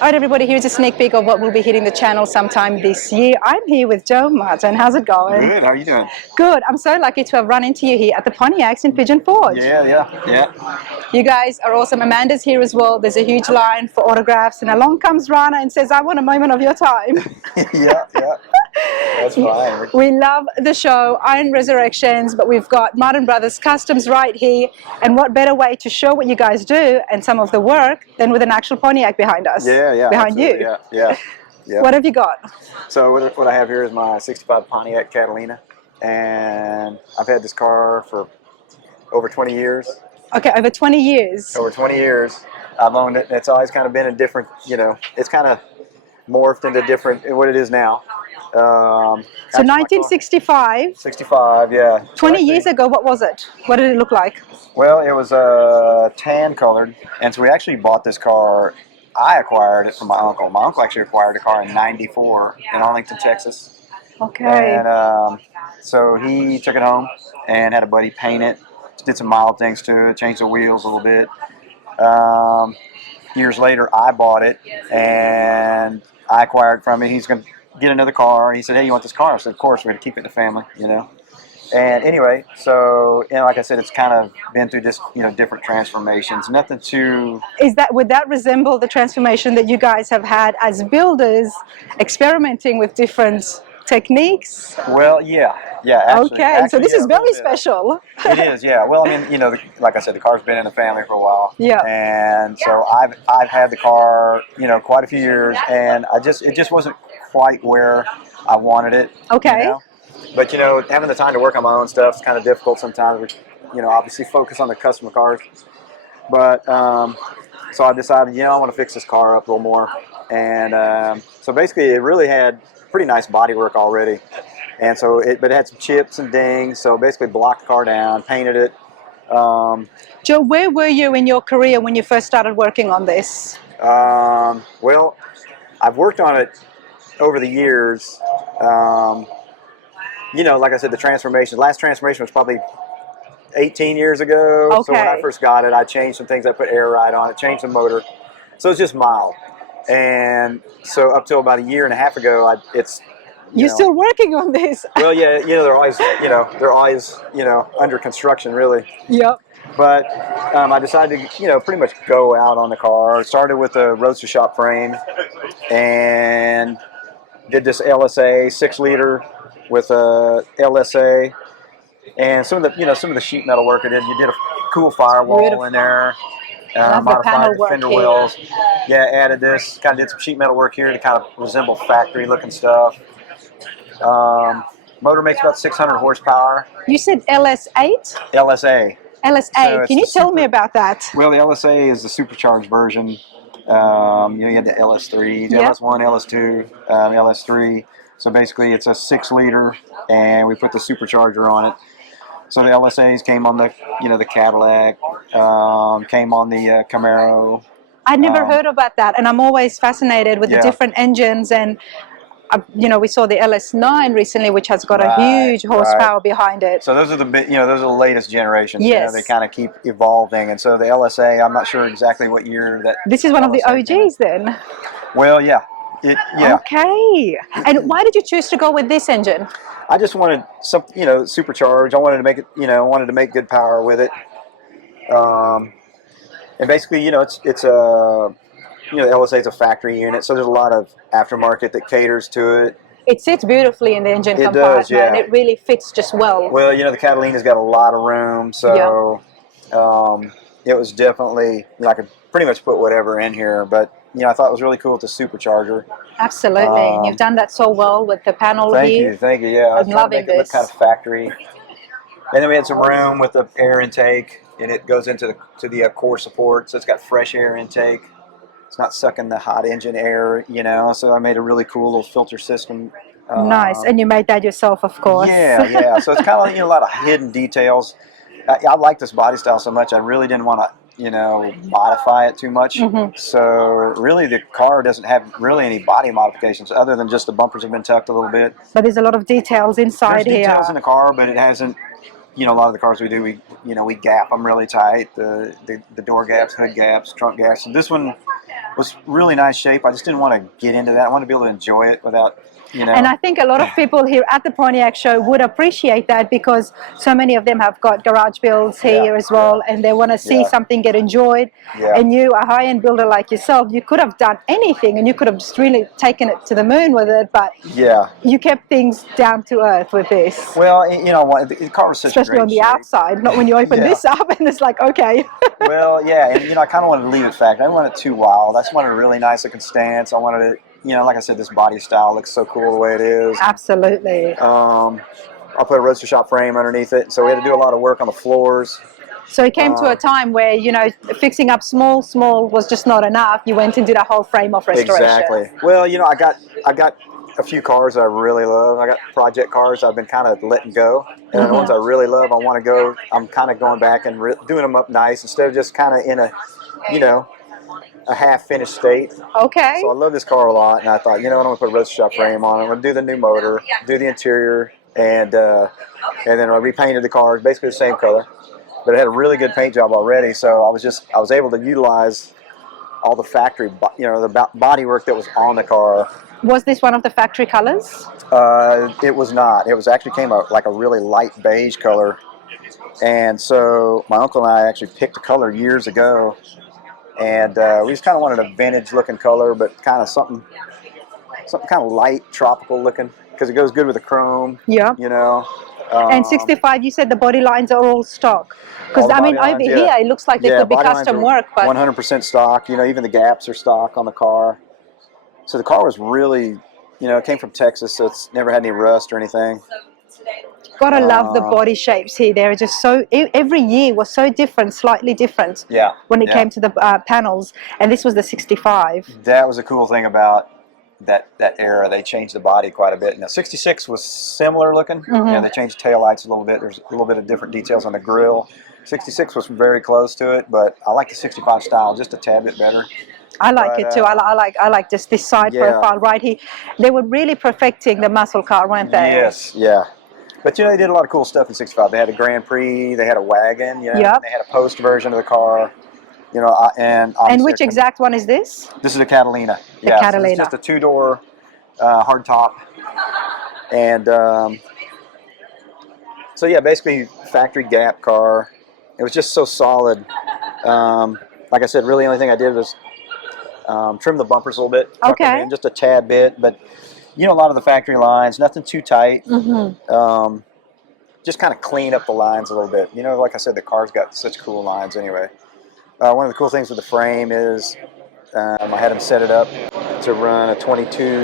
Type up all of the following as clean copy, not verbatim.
Alright everybody, here's a sneak peek of what will be hitting the channel sometime this year. I'm here with Joe Martin. How's it going? Good, how are you doing? Good. I'm so lucky to have run into you here at the Pontiacs in Pigeon Forge. Yeah. You guys are awesome. Amanda's here as well. There's a huge line for autographs and along comes Rana and says, I want a moment of your time. yeah. That's fine. We love the show, Iron Resurrections, but we've got Martin Brothers Customs right here. And what better way to show what you guys do and some of the work than with an actual Pontiac behind us? Behind absolutely. you. Yeah. What have you got? So what I have here is my 65 Pontiac Catalina. And I've had this car for over 20 years. Okay, over 20 years. Over 20 years. I've owned it. And it's always kind of been a different, it's kind of morphed into different, what it is now. So 1965. 65, yeah. 20 years ago, what was it? What did it look like? Well, it was tan colored, and so we actually bought this car. I acquired it from my uncle. My uncle actually acquired a car in '94 in Arlington, Texas. Okay. And so he took it home and had a buddy paint it. Did some mild things to it, changed the wheels a little bit. Years later, I bought it, and I acquired it from him. He's going to get another car, and he said, hey, you want this car? I said, of course, we're going to keep it in the family, And anyway, so, like I said, it's kind of been through just, different transformations. Nothing too... Would that resemble the transformation that you guys have had as builders, experimenting with different techniques? Well, yeah, actually, so this is very special. It is, yeah. Well, I mean, like I said, the car's been in the family for a while. Yeah. And so I've had the car, quite a few years, and it just wasn't quite where I wanted it. Okay. But having the time to work on my own stuff is kind of difficult sometimes. Obviously focus on the customer cars. But so I decided, I want to fix this car up a little more. And so basically, it really had pretty nice bodywork already. And so it had some chips and dings. So basically, blocked the car down, painted it. Joe, where were you in your career when you first started working on this? Well, I've worked on it over the years. Like I said, the transformation. The last transformation was probably 18 years ago. Okay. So when I first got it, I changed some things. I put air ride on it, changed the motor. So it's just mild. And so up till about a year and a half ago, You're still working on this? Well, yeah, they're always, under construction, really. Yep. But I decided to, pretty much go out on the car. Started with a roadster shop frame and did this LSA 6-liter with a LSA, and some of the sheet metal work it in. You did a cool firewall in there, modified the fender wells. Yeah, added this. Kind of did some sheet metal work here to kind of resemble factory looking stuff. Motor makes about 600 horsepower. You said LS8? LSA. LSA. Can you tell me about that? Well, the LSA is the supercharged version. You had the LS3, LS1, LS2, LS3. So basically, it's a 6-liter, and we put the supercharger on it. So the LSAs came on the, the Cadillac, came on the Camaro. I'd never heard about that, and I'm always fascinated with the different engines. And we saw the LS9 recently, which has got a huge horsepower behind it. So those are those are the latest generations. Yes. They kind of keep evolving, and so the LSA, I'm not sure exactly what year that. This is one of the OGs, then. Well, yeah. Okay. And why did you choose to go with this engine? I just wanted something, supercharged. I wanted to make it, wanted to make good power with it. And basically, it's a, the LSA is a factory unit, so there's a lot of aftermarket that caters to it. It sits beautifully in the engine compartment. Does, yeah. And it really fits just well. Well, the Catalina's got a lot of room, so it was definitely, I could pretty much put whatever in here, but I thought it was really cool with the supercharger. Absolutely, and you've done that so well with the panel here. Thank you, yeah. I'm loving this. It look kind of factory. And then we had some room with the air intake, and it goes into the core support, so it's got fresh air intake. It's not sucking the hot engine air, so I made a really cool little filter system. Nice, and you made that yourself, of course. Yeah. So it's kind of a lot of hidden details. I like this body style so much, I really didn't want to modify it too much. So really the car doesn't have really any body modifications other than just the bumpers have been tucked a little bit. But there's a lot of details inside here. There's details in the car, but it hasn't, a lot of the cars we do, we gap them really tight. The door gaps, hood gaps, trunk gaps. And this one, was really nice shape. I just didn't want to get into that. I wanted to be able to enjoy it without, you know. And I think a lot of people here at the Pontiac show would appreciate that, because so many of them have got garage builds here as well, and they want to see something get enjoyed. And you, a high-end builder like yourself, you could have done anything, and you could have just really taken it to the moon with it, but you kept things down to earth with this. Well, you know, the car was such especially a great on the shape. outside, not when you open this up and it's like, okay. Well, yeah, and you know, I kind of wanted to leave it factory. I didn't want it too wild. I just wanted a really nice looking stance. I wanted it, you know, like I said, this body style looks so cool the way it is. Absolutely. I put a roadster shop frame underneath it, so we had to do a lot of work on the floors. So it came to a time where, you know, fixing up small was just not enough. You went and did a whole frame of restoration. Exactly. Well, you know, I got a few cars I really love. I got project cars I've been kind of letting go, and the ones I really love, I want to go. I'm kind of going back and doing them up nice instead of just kind of in a, you know, a half-finished state. Okay. So I love this car a lot, and I thought, you know what, I'm gonna put a roadster shop frame on it. I'm gonna do the new motor, do the interior, and then I repainted the car basically the same color, but it had a really good paint job already. So I was able to utilize all the factory, you know, the body work that was on the car. Was this one of the factory colors? It was not. It was actually came out like a really light beige color, and so my uncle and I actually picked a color years ago, and we just kind of wanted a vintage looking color, but kind of something kind of light, tropical looking, because it goes good with the chrome. Yeah. You know. And 65, you said the body lines are all stock. Because I mean, over here it looks like they could be custom work, but 100% stock. You know, even the gaps are stock on the car. So the car was really, you know, it came from Texas, so it's never had any rust or anything. Gotta love the body shapes here. They're just so, every year was so different, slightly different. Yeah. When it came to the panels, and this was the 65. That was a cool thing about that era. They changed the body quite a bit. Now 66 was similar looking. You know, they changed the taillights a little bit. There's a little bit of different details on the grill. 66 was very close to it, but I like the 65 style just a tad bit better. I like it too. I like just this side profile right here. They were really perfecting the muscle car, weren't they? Yes, yeah. But you know, they did a lot of cool stuff in 65. They had a Grand Prix, they had a wagon, you know, and they had a post version of the car. You know, and which exact one is this? This is a Catalina. The Catalina. So it's just a two-door hard top, and so yeah, basically factory gap car. It was just so solid. Like I said, really the only thing I did was trim the bumpers a little bit. Okay. Just a tad bit, but you know, a lot of the factory lines, nothing too tight. Just kind of clean up the lines a little bit. You know, like I said, the car's got such cool lines anyway. One of the cool things with the frame is I had them set it up to run a 22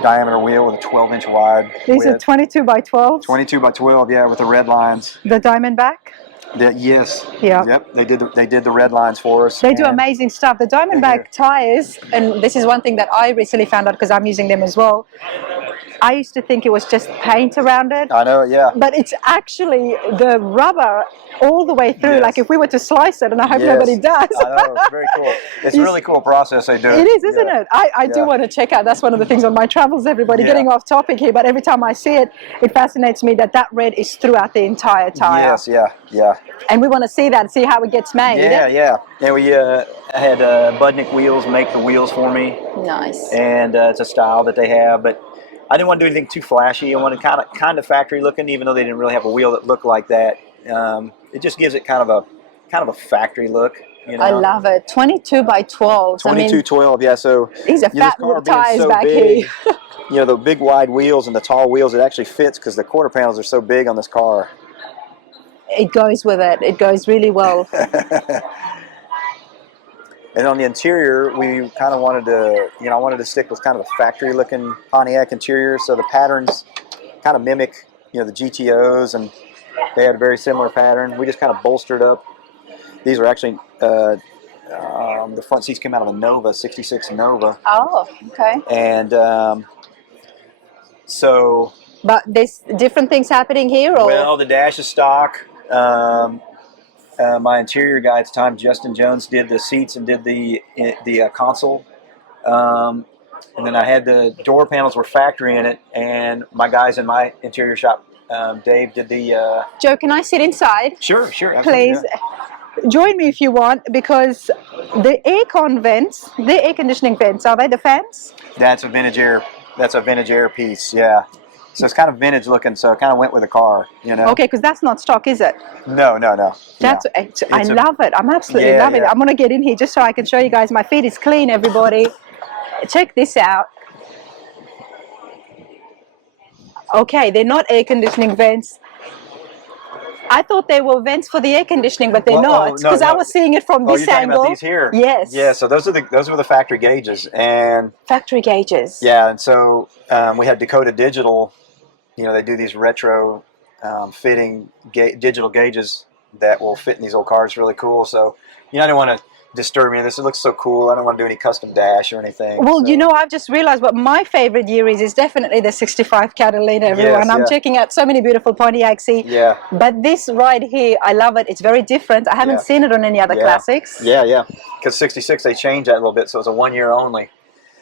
diameter wheel with a 12-inch wide. These are 22 by 12? 22 by 12, yeah, with the red lines. The Diamondback? Yes. Yeah. Yep. They did the red lines for us. They do amazing stuff. The Diamondback tires, and this is one thing that I recently found out because I'm using them as well. I used to think it was just paint around it. I know, yeah. But it's actually the rubber all the way through. Like if we were to slice it, and I hope nobody does. I know, it's very cool. It's a really cool process they do. It is, isn't it? I do want to check out. That's one of the things on my travels, everybody. Getting off topic here, but every time I see it, it fascinates me that red is throughout the entire tire. Yes, yeah. And we want to see that, see how it gets made. Yeah. And we had Budnick wheels make the wheels for me. Nice. And it's a style that they have, but I didn't want to do anything too flashy. I wanted kind of factory looking, even though they didn't really have a wheel that looked like that. It just gives it kind of a factory look. You know? I love it. 22 by 12. 12, yeah. So these are fat tires back here. You know, the big wide wheels and the tall wheels, it actually fits because the quarter panels are so big on this car. It goes with it. It goes really well. And on the interior, we kind of wanted to, you know, I wanted to stick with kind of a factory-looking Pontiac interior, so the patterns kind of mimic, you know, the GTOs, and they had a very similar pattern. We just kind of bolstered up. These were actually, the front seats came out of a Nova, 66 Nova. Oh, okay. And so... But there's different things happening here, or? Well, the dash is stock. My interior guy at the time, Justin Jones, did the seats and did the console. And then I had the door panels were factory in it, and my guys in my interior shop, Dave, did the... Joe, can I sit inside? Sure. Please. join me if you want, because the aircon vents, the air conditioning vents, are they the fans? That's a vintage air. That's a vintage air piece. Yeah. So it's kind of vintage looking. So it kind of went with the car. You know. Okay, because that's not stock, is it? No, no, no. That's No. I love it. I'm absolutely Yeah, loving it. yeah. I'm gonna get in here just so I can show you guys. My feet is clean, everybody. Check this out. Okay, they're not air conditioning vents. I thought they were vents for the air conditioning, but they're Well, not, no, because I no. was seeing it from Oh, this you're talking angle. about these here? Yes. Yeah. So those were the factory gauges, and Factory gauges. yeah, and so we had Dakota Digital. You know, they do these retro fitting digital gauges that will fit in these old cars. Really cool. So, you know, I didn't want to disturb any of this. It looks so cool. I don't want to do any custom dash or anything. Well, so. you know, I've just realized what my favorite year is definitely the 65 Catalina, everyone. Yes, I'm yeah. checking out so many beautiful Pontiacs. Yeah. But this ride here, I love it. It's very different. I haven't Yeah. seen it on any other Yeah. classics. Yeah, yeah. Because 66, they changed that a little bit, so it was a 1 year only.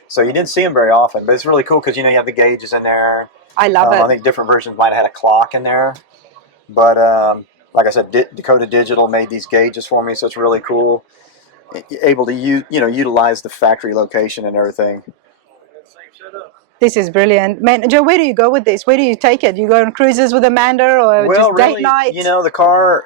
So you didn't see them very often, but it's really cool because, you know, you have the gauges in there. I love it. I think different versions might have had a clock in there. But like I said, Dakota Digital made these gauges for me, so it's really cool. Able to utilize the factory location and everything. This is brilliant. Man, Joe, where do you go with this? Where do you take it? You go on cruises with Amanda, or Well, just date really, night? you know, the car,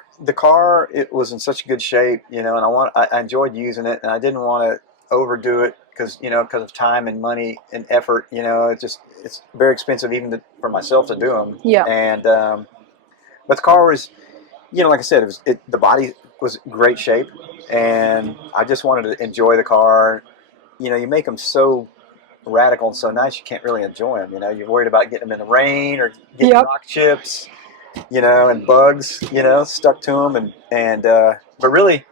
it was in such good shape, you know, and I enjoyed using it, and I didn't want to overdo it because of time and money and effort. You know, it's very expensive even for myself to do them. Yeah. And but the car was, you know, like I said, the body was great shape, and I just wanted to enjoy the car. You know, you make them so radical and so nice, you can't really enjoy them. You know, you're worried about getting them in the rain or getting rock chips, you know, and bugs, you know, stuck to them, but really,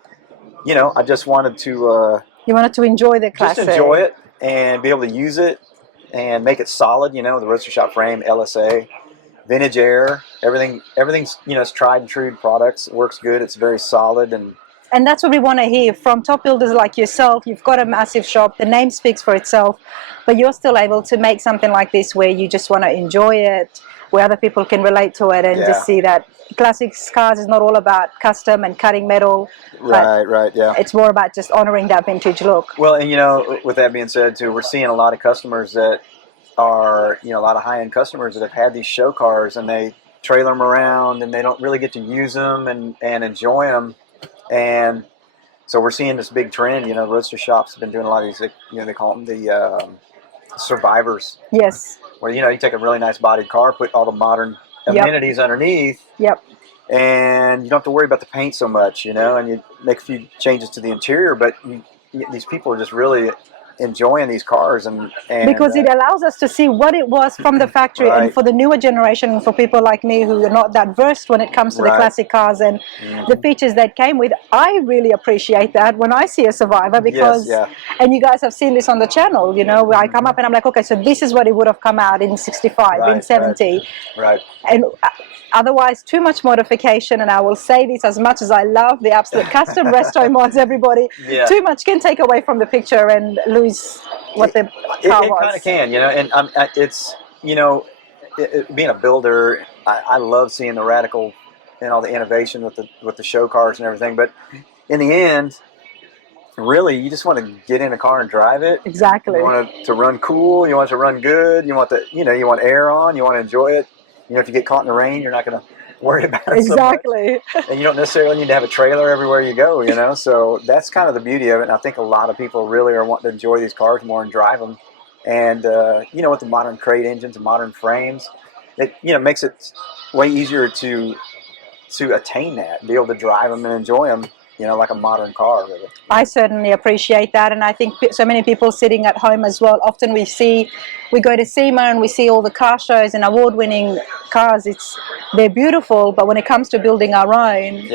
you know, I just wanted to you wanted to enjoy the classic. just enjoy it and be able to use it and make it solid. You know, the roadster shop frame, LSA, vintage air, everything's, you know, it's tried and true products. It works good. It's very solid, and that's what we want to hear from top builders like yourself. You've got a massive shop. The name speaks for itself, but you're still able to make something like this where you just want to enjoy it, where other people can relate to it and just see that classics cars is not all about custom and cutting metal. Right, yeah. It's more about just honoring that vintage look. Well, and you know, with that being said, too, we're seeing a lot of customers that are, you know, a lot of high-end customers that have had these show cars and they trailer them around and they don't really get to use them and enjoy them. And so we're seeing this big trend. You know, roadster shops have been doing a lot of these, you know, they call them the survivors. Yes. Where, you know, you take a really nice bodied car, put all the modern amenities underneath. Yep. And you don't have to worry about the paint so much, you know, and you make a few changes to the interior, but these people are just really enjoying these cars, and because it allows us to see what it was from the factory. And for the newer generation, for people like me who are not that versed when it comes to the classic cars and the features that came with, I really appreciate that when I see a Survivor, because and you guys have seen this on the channel, you know, where I come up and I'm like, okay, so this is what it would have come out in 65, in 70, and otherwise too much modification. And I will say this, as much as I love the absolute custom resto mods, everybody, too much can take away from the picture and lose what the car was. It kind of can, you know, and it's, you know, being a builder, I love seeing the radical and all the innovation with the show cars and everything. But in the end, really, you just want to get in a car and drive it. Exactly. You want it to run cool. You want it to run good. You want you want air on. You want to enjoy it. You know, if you get caught in the rain, you're not going to worry about it exactly. so much. And you don't necessarily need to have a trailer everywhere you go, you know. So that's kind of the beauty of it. And I think a lot of people really are wanting to enjoy these cars more and drive them. And, you know, with the modern crate engines and modern frames, it, you know, makes it way easier to attain that, be able to drive them and enjoy them, you know, like a modern car, really. I certainly appreciate that, and I think so many people sitting at home as well. Often we go to SEMA and we see all the car shows and award-winning cars. They're beautiful, but when it comes to building our own,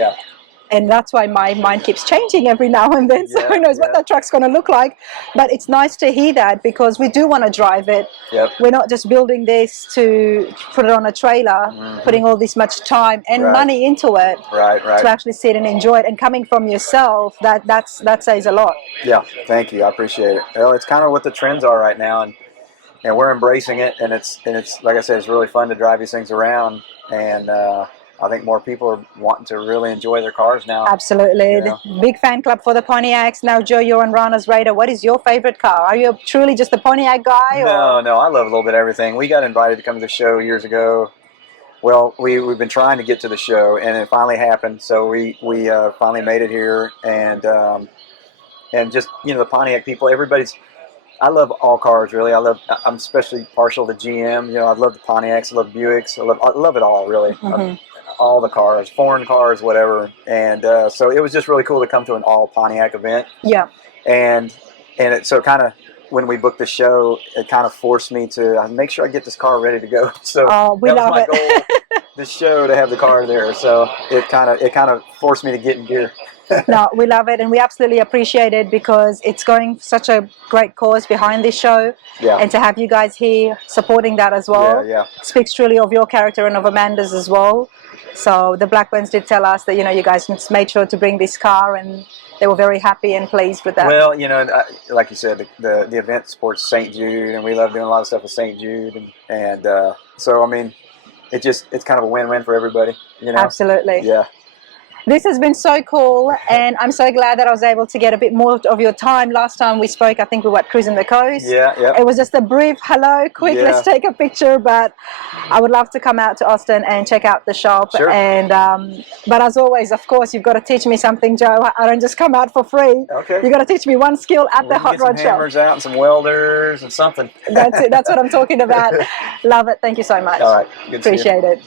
and that's why my mind keeps changing every now and then. So who knows what that truck's going to look like. But it's nice to hear that, because we do want to drive it. We're not just building this to put it on a trailer, putting all this much time and money into it to actually sit and enjoy it. And coming from yourself, that says a lot. Yeah, thank you. I appreciate it. Well, it's kind of what the trends are right now, and we're embracing it. And it's like I said, it's really fun to drive these things around. And I think more people are wanting to really enjoy their cars now. Absolutely. You know? Big fan club for the Pontiacs. Now, Joe, you're on Ranas radar. What is your favorite car? Are you truly just a Pontiac guy? No, or? no, I love a little bit of everything. We got invited to come to the show years ago. Well, we've been trying to get to the show, and it finally happened. So we finally made it here, and just, you know, the Pontiac people, everybody's. I love all cars, really. I'm especially partial to GM. You know, I love the Pontiacs, I love Buicks, I love it all, really. All the cars, foreign cars, whatever. And so it was just really cool to come to an all Pontiac event. Yeah. And so kind of when we booked the show, it kind of forced me to make sure I get this car ready to go. So we that was love my it. goal, this show, to have the car there. So it kind of forced me to get in gear. No, we love it, and we absolutely appreciate it because it's going such a great cause behind this show. Yeah. And to have you guys here supporting that as well, Yeah. speaks truly of your character and of Amanda's as well. So the Blackburns did tell us that, you know, you guys just made sure to bring this car, and they were very happy and pleased with that. Well, you know, like you said, the event supports St. Jude, and we love doing a lot of stuff with St. Jude, and so I mean, it's kind of a win-win for everybody. You know. Absolutely. Yeah. This has been so cool, and I'm so glad that I was able to get a bit more of your time. Last time we spoke, I think we were cruising the coast. Yeah. It was just a brief hello, quick, let's take a picture, but I would love to come out to Austin and check out the shop. Sure. And but as always, of course, you've got to teach me something, Joe. I don't just come out for free. Okay. You've got to teach me one skill at the hot rod some shop. Hammers out and some welders and something. That's it. That's what I'm talking about. Love it. Thank you so much. All right. Good to see you. Appreciate it.